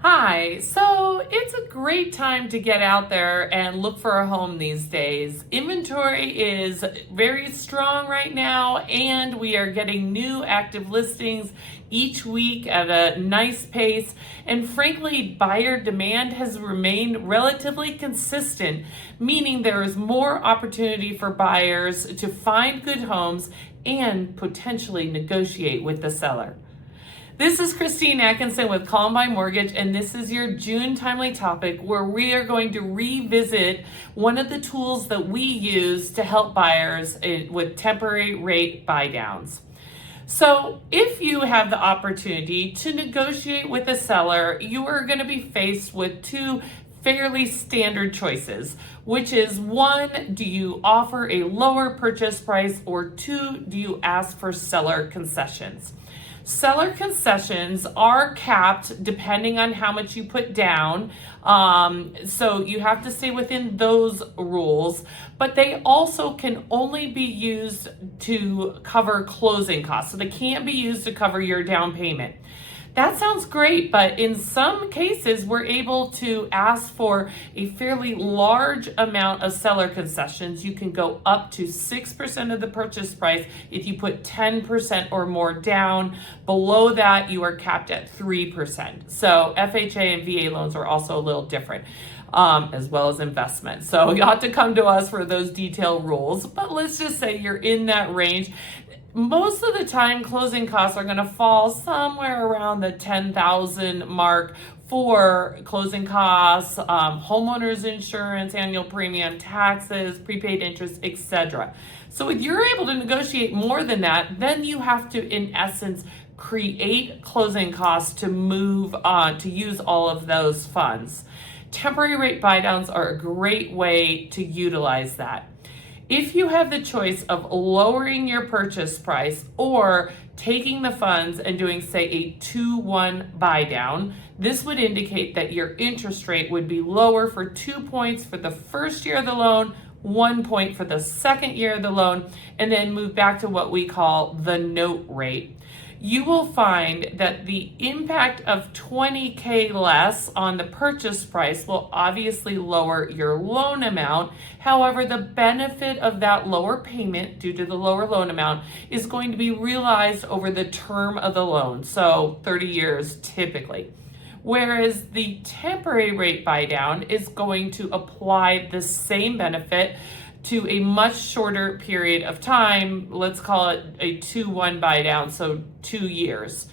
Hi, so it's a great time to get out there and look for a home these days. Inventory is very strong right now, and we are getting new active listings each week at a nice pace. And frankly, buyer demand has remained relatively consistent, meaning there is more opportunity for buyers to find good homes and potentially negotiate with the seller. This is Christine Atkinson with Columbine Mortgage, and this is your June Timely Topic, where we are going to revisit one of the tools that we use to help buyers with temporary rate buydowns. So if you have the opportunity to negotiate with a seller, you are going to be faced with two fairly standard choices, which is one, do you offer a lower purchase price, or two, do you ask for seller concessions? Seller concessions are capped depending on how much you put down. So you have to stay within those rules, but they also can only be used to cover closing costs. So they can't be used to cover your down payment. That sounds great, but in some cases, we're able to ask for a fairly large amount of seller concessions. You can go up to 6% of the purchase price if you put 10% or more down. Below that, you are capped at 3%. So FHA and VA loans are also a little different. As well as investment. So you have to come to us for those detailed rules, but let's just say you're in that range. Most of the time, closing costs are going to fall somewhere around the $10,000 mark for closing costs, homeowners insurance, annual premium, taxes, prepaid interest, etc. So if you're able to negotiate more than that, then you have to, in essence, create closing costs to move on, to use all of those funds. Temporary rate buydowns are a great way to utilize that. If you have the choice of lowering your purchase price or taking the funds and doing, say, a 2-1 buydown, this would indicate that your interest rate would be lower for 2 points for the first year of the loan, 1 point for the second year of the loan, and then move back to what we call the note rate. You will find that the impact of $20K less on the purchase price will obviously lower your loan amount. However, the benefit of that lower payment due to the lower loan amount is going to be realized over the term of the loan, so 30 years typically. Whereas the temporary rate buydown is going to apply the same benefit to a much shorter period of time. Let's call it a 2-1 buydown, so 2 years.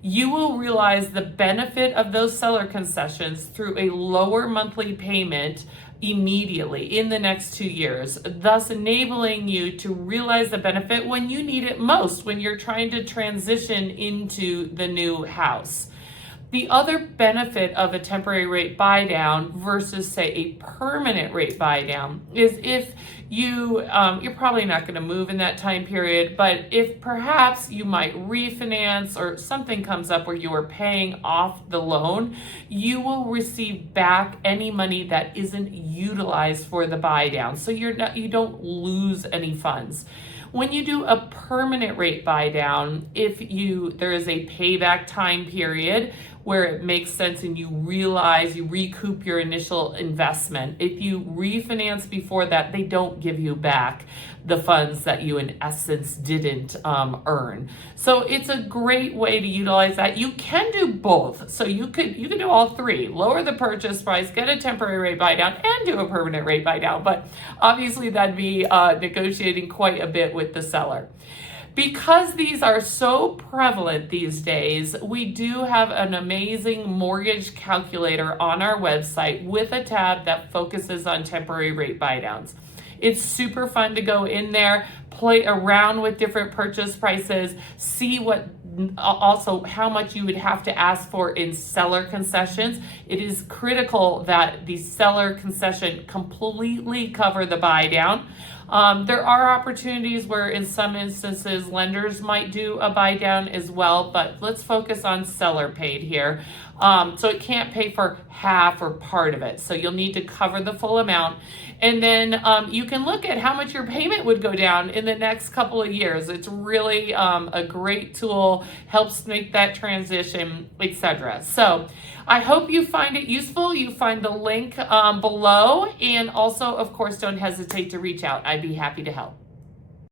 You will realize the benefit of those seller concessions through a lower monthly payment immediately in the next 2 years, thus enabling you to realize the benefit when you need it most, when you're trying to transition into the new house. The other benefit of a temporary rate buydown versus, say, a permanent rate buydown is if you're probably not going to move in that time period, but if perhaps you might refinance or something comes up where you are paying off the loan, you will receive back any money that isn't utilized for the buydown. So you don't lose any funds. When you do a permanent rate buydown, there is a payback time period where it makes sense and you realize you recoup your initial investment. If you refinance before that, they don't give you back the funds that you in essence didn't earn. So it's a great way to utilize that. You can do both. So you could do all three: lower the purchase price, get a temporary rate buydown, and do a permanent rate buydown. But obviously that'd be negotiating quite a bit with the seller. Because these are so prevalent these days, we do have an amazing mortgage calculator on our website with a tab that focuses on temporary rate buydowns. It's super fun to go in there, play around with different purchase prices, see also how much you would have to ask for in seller concessions. It is critical that the seller concession completely cover the buydown. There are opportunities where in some instances lenders might do a buy down as well, but let's focus on seller paid here. So it can't pay for half or part of it. So you'll need to cover the full amount. And then you can look at how much your payment would go down in the next couple of years. It's really a great tool, helps make that transition, etc. So I hope you find it useful. You find the link below. And also, of course, don't hesitate to reach out. I'd be happy to help.